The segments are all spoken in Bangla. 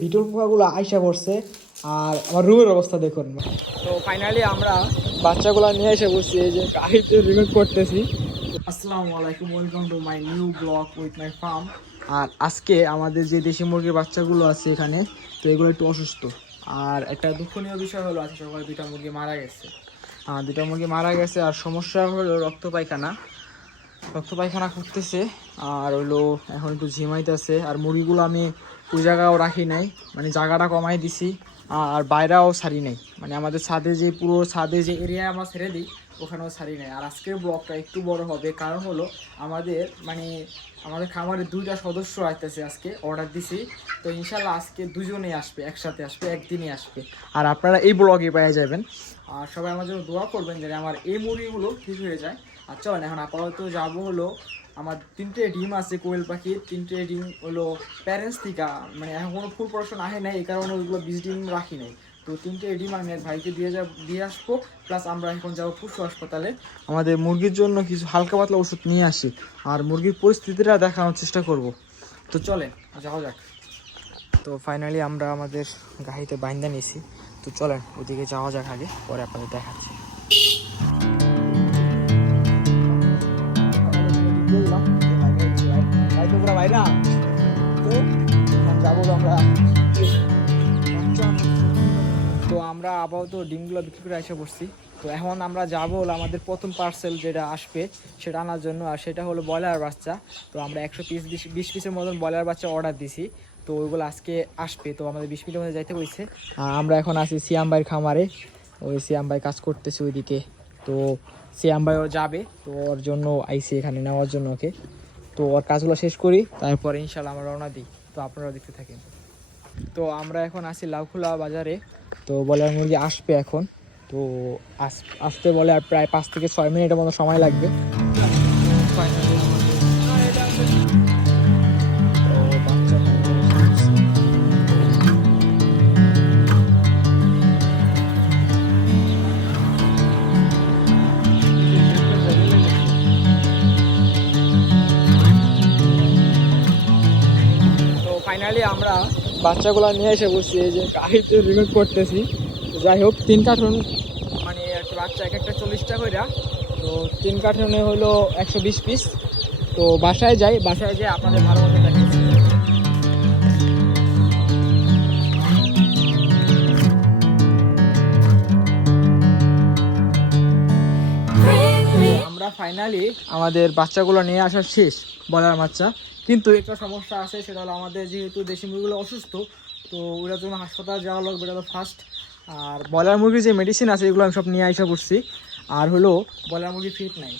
বিটল পোকাগুলো আইসা পড়ছে। আর আমার রুমের অবস্থা দেখুন। তো ফাইনালি আমরা বাচ্চাগুলো নিয়ে এসে বসছি, এই যে গাড়িতে রিমেক করতেছি। আসসালামু আলাইকুম, welcome to my new blog with my farm. আর আজকে আমাদের যে দেশি মুরগির বাচ্চাগুলো আছে এখানে, তো এগুলো একটু অসুস্থ। আর একটা দুঃখনীয় বিষয় হলো আজকে সকালে দুইটা মুরগি মারা গেছে। আর সমস্যা হলো রক্ত পায়খানা করতেছে। আর হইলো এখন একটু ঝিমাইতেছে। আর মুরগিগুলো আমি ওই জায়গাও রাখি নাই, মানে জায়গাটা কমাই দিছি। আর বাইরেও ছাড়ি নাই, মানে আমাদের ছাদে যে পুরো ছাদে যে এরিয়ায় আমরা ছেড়ে দিই ওখানেও ছাড়ি নাই। আর আজকের ব্লগটা একটু বড় হবে, কারণ হলো আমাদের খামারে দুইটা সদস্য আসতেছে, আজকে অর্ডার দিছি। তো ইনশাল্লাহ আজকে দুজনেই আসবে, একসাথে আসবে, একদিনই আসবে। আর আপনারা এই ব্লগে পেয়ে যাবেন। আর সবাই আমার জন্য দোয়া করবেন যেন আমার এই মুরগিগুলো ঠিক হয়ে যায়। আর চলেন এখন আপাতত যাবো হলো, আমার 3টে ডিম আছে কোয়েল পাখির, 3টে ডিম হলো প্যারেন্টস থেকে, মানে এখন কোনো ফুল প্রোডাকশন আসে নাই, এই কারণে ওইগুলো 20 ডিম রাখি নাই। তো 3টে ডিম আমি এক ভাইকে দিয়ে আসবো। প্লাস আমরা এখন যাবো পশু হাসপাতালে আমাদের মুরগির জন্য কিছু হালকা পাতলা ওষুধ নিয়ে আসি। আর মুরগির পরিস্থিতিটা দেখানোর চেষ্টা করব। তো চলেন যাওয়া যাক। তো ফাইনালি আমরা আমাদের গাড়িতে বাইন্দা নিয়েছি। তো চলেন ওদিকে যাওয়া যাক আগে, পরে আপনাদের দেখাচ্ছি। তো আমরা আপাতত ডিমগুলো বিক্রি করে এসে পড়ছি। তো এখন আমরা যাবো হলো আমাদের প্রথম পার্সেল যেটা আসবে সেটা আনার জন্য। আর সেটা হলো ব্রয়লার বাচ্চা। তো আমরা 120 পিসের মতন ব্রয়লার বাচ্চা অর্ডার দিছি। তো ওইগুলো আজকে আসবে। তো আমাদের 20 মিনিটের মধ্যে যাইতে হয়েছে। আমরা এখন আছি সিয়াম ভাইয়ের খামারে। ওই সিয়াম ভাই কাজ করতেছে ওইদিকে। তো সিয়াম ভাইও যাবে, তো ওর জন্য আইসি এখানে নেওয়ার জন্য ওকে। তো ওর কাজগুলো শেষ করি, তারপরে ইনশাল্লাহ আমরা রওনা দিই। তো আপনারাও দেখতে থাকেন। তো আমরা এখন আছি লাউখোলা বাজারে। তো ব্রয়লার মুরগি আসবে এখন। তো আসতে বলে আর প্রায় 5 থেকে 6 মিনিটের মতো সময় লাগবে। ফাইনালি আমরা বাচ্চাগুলো নিয়ে এসে বসছি, এই যে গাড়িতে রিমেক করতেছি। যাই হোক 3 কার্টুন, মানে একটা বাচ্চা এক একটা 40 টাকা করে। তো 3 কার্টুনে হলো 120 পিস। তো বাসায় যাই আপনাদের ভালো মতো দেখাচ্ছি। আমরা ফাইনালি আমাদের বাচ্চাগুলো নিয়ে আসা শেষ, বলার বাচ্চা। কিন্তু একটা সমস্যা আছে, সেটা হলো আমাদের যেহেতু দেশি মুরগিগুলো অসুস্থ, তো ওটার জন্য হাসপাতাল যাওয়া লাগবে, এটা তো ফার্স্ট। আর ব্রয়লার মুরগির যে মেডিসিন আছে এগুলো আমি সব নিয়ে আসা করছি। আর হলো ব্রয়লার মুরগি ফিট নাই,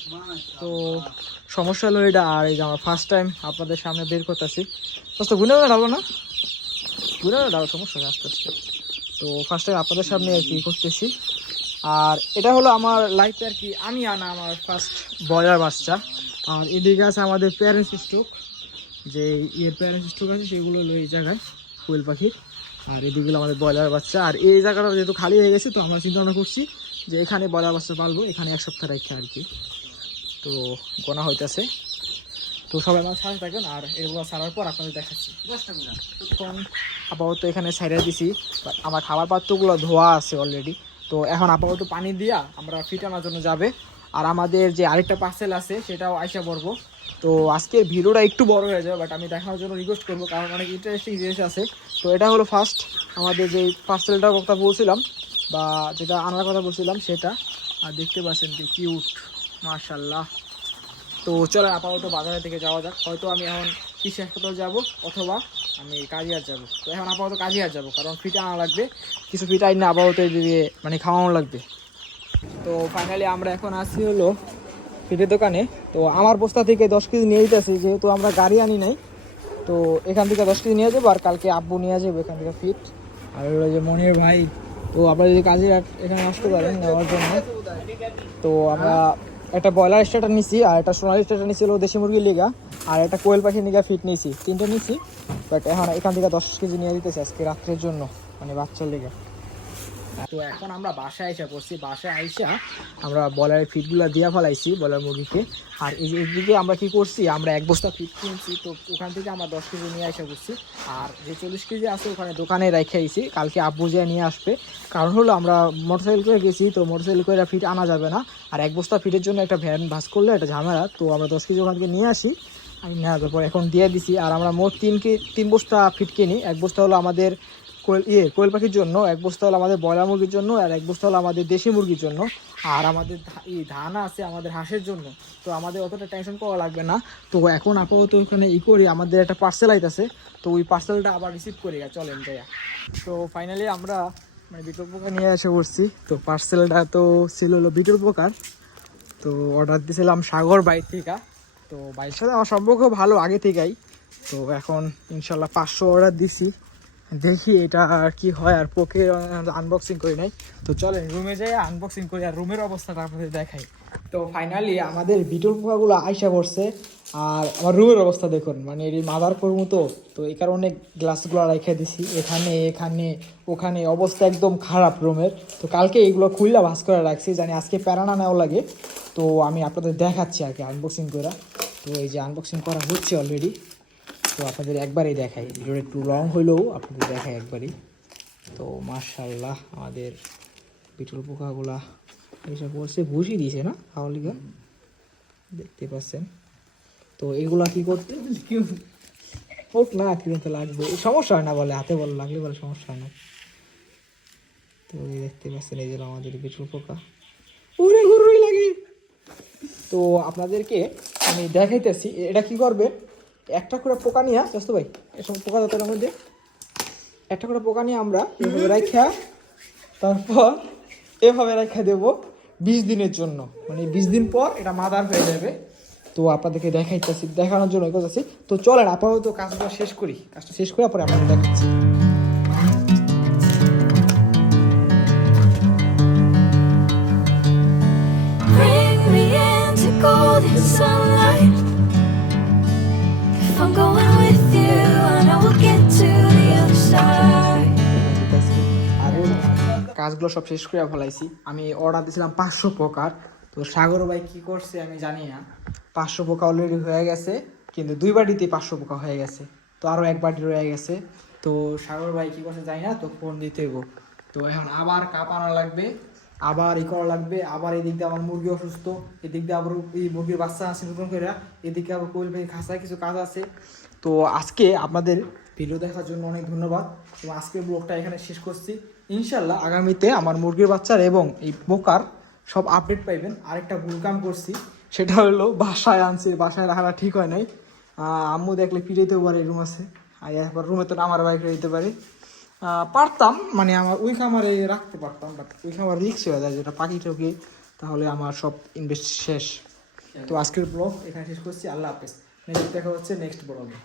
তো সমস্যা হলো এটা। আর এই যে আমার ফার্স্ট টাইম আপনাদের সামনে বের করতেছি। তো গুনে ডালবো না, ডাল সমস্যা আস্তে আস্তে। তো ফার্স্ট টাইম আপনাদের সামনে আর কি করতেছি। আর এটা হলো আমার লাইফে আর কি আমি আনা আমার ফার্স্ট ব্রয়লার বাচ্চা। আর এদিকে আছে আমাদের প্যারেন্টস স্টক, যে প্যারেন্টস স্টক আছে সেগুলো হলো এই জায়গায় কোয়েল পাখির। আর এদিকগুলো আমাদের ব্রয়লার বাচ্চা। আর এই জায়গাটা যেহেতু খালি হয়ে গেছে, তো আমরা চিন্তা ভাবনা করছি যে এখানে ব্রয়লার বাচ্চা পালবো, এখানে 1 সপ্তাহ রেখে আর কি। তো গোনা হইতেছে। তো সবাই আমার সাথে থাকেন, আর এগুলো ছাড়ার পর আপনাদের দেখাচ্ছি। তখন আপাতত এখানে ছাইড়া দিছি, আমার খাবার পাত্রগুলো ধোয়া আছে অলরেডি। তো এখন আপাতত পানি দিয়া আমরা ফিট আনার জন্য যাবে। আর আমাদের যে আরেকটা পার্সেল আছে সেটাও আইসা পড়বো। তো আজকের ভিডিওটা একটু বড় হয়ে যাবে, বাট আমি দেখানোর জন্য রিকোয়েস্ট করবো, কারণ অনেক ইন্টারেস্টিং জিনিস আছে। তো এটা হলো ফার্স্ট আমাদের যে পার্সেলটার কথা বলছিলাম, বা যেটা আনার কথা বলছিলাম সেটা। আর দেখতে পাচ্ছেন কি কিউট, মাশাল্লাহ। তো চলো আপাতত বাজারের দিকে যাওয়া যাক। হয়তো আমি এখন কৃষি হাসপাতাল যাবো, অথবা আমি কাজিয়ার যাব। তো এখন আপাতত কাজিয়ার যাব, কারণ ফিটা আনা লাগবে। কিছু ফিটা আইন না আপাতত দিয়ে মানে খাওয়ানো লাগবে। তো ফাইনালি আমরা এখন আসি হলো ফিটের দোকানে। তো আমার বস্তা থেকে 10 কেজি নিয়ে যেতেছি, যেহেতু আমরা গাড়ি আনি নাই। তো এখান থেকে 10 কেজি নিয়ে যাবো, আর কালকে আব্বু নিয়ে যাবো এখান থেকে ফিট। আর হলো যে মনির ভাই, তো আপনারা যদি কাজে এখানে আসতে পারেন নেওয়ার জন্য। তো আমরা একটা ব্রয়লার স্টার্টার নিছি, আর একটা সোনালি স্টার্টার নিছি হলো দেশি মুরগির লিগা, আর একটা কোয়েল পাখির লিগা ফিট নিয়েছি, 3টে নিছি। বাট এখন এখান থেকে 10 কেজি নিয়ে দিতেছি আজকে রাত্রের জন্য, মানে বাচ্চার লিগা। তো এখন আমরা বাসায় আইসা করছি, বাসায় আইসা আমরা বলারের ফিটগুলো দিয়া ফেলাইছি বলার মুরগিকে। আর এই যে এদিকে আমরা কি করছি, আমরা 1 বস্তা ফিট কিনছি, তো ওখান থেকে আমরা 10 কেজি নিয়ে আসা করছি। আর যে 40 কেজি আছে ওখানে দোকানে রেখে আইছি, কালকে আব্বু যা নিয়ে আসবে। কারণ হলো আমরা মোটরসাইকেল করে গেছি, তো মোটরসাইকেল করে ফিট আনা যাবে না। আর 1 বস্তা ফিটের জন্য একটা ভ্যান ভাস করলে একটা ঝামেলা, তো আমরা 10 কেজি ওখান থেকে নিয়ে আসি। আমি নেওয়ার পর এখন দিয়ে দিছি। আর আমরা মোট 3 বস্তা ফিট কিনি। 1 বস্তা হলো আমাদের কোয়েল পাখির জন্য, 1 বস্তা হলো আমাদের ব্রয়লার মুরগির জন্য, আর 1 বস্তা হলো আমাদের দেশি মুরগির জন্য। আর আমাদের ধান আছে আমাদের হাঁসের জন্য। তো আমাদের অতটা টেনশন করা লাগবে না। তো এখন আপাতত ওখানে করি, আমাদের একটা পার্সেল আইতেছে, তো ওই পার্সেলটা আবার রিসিভ করি চলেন যাইয়া। তো ফাইনালি আমরা মানে বিটল পোকা নিয়ে এসে পড়ছি। তো পার্সেলটা তো ছিল হলো বিটল পোকার। তো অর্ডার দিয়েছিলাম সাগর বাইর থেকে। তো বাইরের সাথে আমার সম্পর্ক ভালো আগে থেকেই। তো এখন ইনশাল্লাহ 500 অর্ডার দিছি, দেখি এটা আর কি হয়। আর পোকে আনবক্সিং করি নাই, তো চলেন রুমে যাই আনবক্সিং করি আর রুমের অবস্থাটা আপনাদের দেখাই। তো ফাইনালি আমাদের বিটল পোকাগুলো আইসা পড়ছে। আর আমার রুমের অবস্থা দেখুন, মানে এটি মাদার করবো, তো এই কারণে গ্লাসগুলো রেখে দিছি এখানে এখানে ওখানে, অবস্থা একদম খারাপ রুমের। তো কালকে এইগুলো খুললা ভাস করে রাখছি, জানি আজকে প্যারানা নেওয়া লাগে। তো আমি আপনাদের দেখাচ্ছি আর কি আনবক্সিং করা। তো এই যে আনবক্সিং করা হচ্ছে অলরেডি, তো আপনাদের একবারই দেখাই, ভিডিওটা একটু লং হইলেও আপনাদের দেখাই একবারই। তো মাশাআল্লাহ আমাদের বিটল পোকাগুলা এইসব করছে, ভুষি দিয়েছে না তাহলে দেখতে পাচ্ছেন। তো এগুলা কি করতে হোক না কিনতে লাগবে, সমস্যা হয় না বলে, হাতে বলে লাগলে বলে সমস্যা হয় না। তো দেখতে পাচ্ছেন এই যে আমাদের বিটল পোকা উড়ে ঘুরে লাগে। তো আপনাদেরকে আমি দেখাইতেছি এটা কি করবে। একটা করে পোকা নিয়ে আসতো ভাই, এসব পোকা দাঁতের মধ্যে একটা করে পোকা নিয়ে আমরা এভাবে রাখা, তারপর এভাবে রাখা দেবো 20 দিনের জন্য, মানে 20 দিন পর এটা মাদার হয়ে যাবে। তো আপনাদেরকে দেখাইতেছি, দেখানোর জন্য করতেছি। তো চলেন আপাতত কাজটা শেষ করি, কাজটা শেষ করে পরে আপনাদের দেখাচ্ছি। Bring me into golden sunlight. If I'm going with you, I know we'll get to the other side. আর কাজগুলো সব শেষ করে ফেলাইছি। আমি অর্ডার দিয়েছিলাম 500 পোকার। তো সাগর ভাই কি করছে আমি জানি না, 500 পোকা অলরেডি হয়ে গেছে, কিন্তু 2 বাটিতে 500 পোকা হয়ে গেছে। তো আরও 1 বাটি রয়ে গেছে। তো সাগর ভাই কি করছে জানি না, তো ফোন দিতে হইব। তো এখন আবার কাপ আনা লাগবে, আবার করা লাগবে, আবার এদিক দিয়ে আমার মুরগি অসুস্থ, এদিক দিয়ে আবার এই মুরগির বাচ্চা আছে নতুন করে, এদিকে আবার কোয়েল ভাই খাসায় কিছু কাজ আছে। তো আজকে আপনাদের ভিডিও দেখার জন্য অনেক ধন্যবাদ। তো আজকের ব্লগটা এখানে শেষ করছি। ইনশাল্লাহ আগামীতে আমার মুরগির বাচ্চার এবং এই পোকার সব আপডেট পাইবেন। আরেকটা ভুল কাম করছি, সেটা হলো বাসায় আনছি, বাসায় রাখাটা ঠিক হয় নাই। আম্মু দেখলে পিটাইতেও পারে, রুম আছে, আর এরপর রুমে তো আমার বাইক দিতে পারে, পারতাম, মানে আমার ওই খামারে রাখতে পারতাম, বাট ওই খামার রিক্স হয়ে যায়, যেটা পাখি ঠকে তাহলে আমার সব ইনভেস্ট শেষ। তো আজকের ব্লগ এখানে শেষ করছি, আল্লাহ হাফেজ। নেক্সট দেখা হচ্ছে নেক্সট ব্লগে।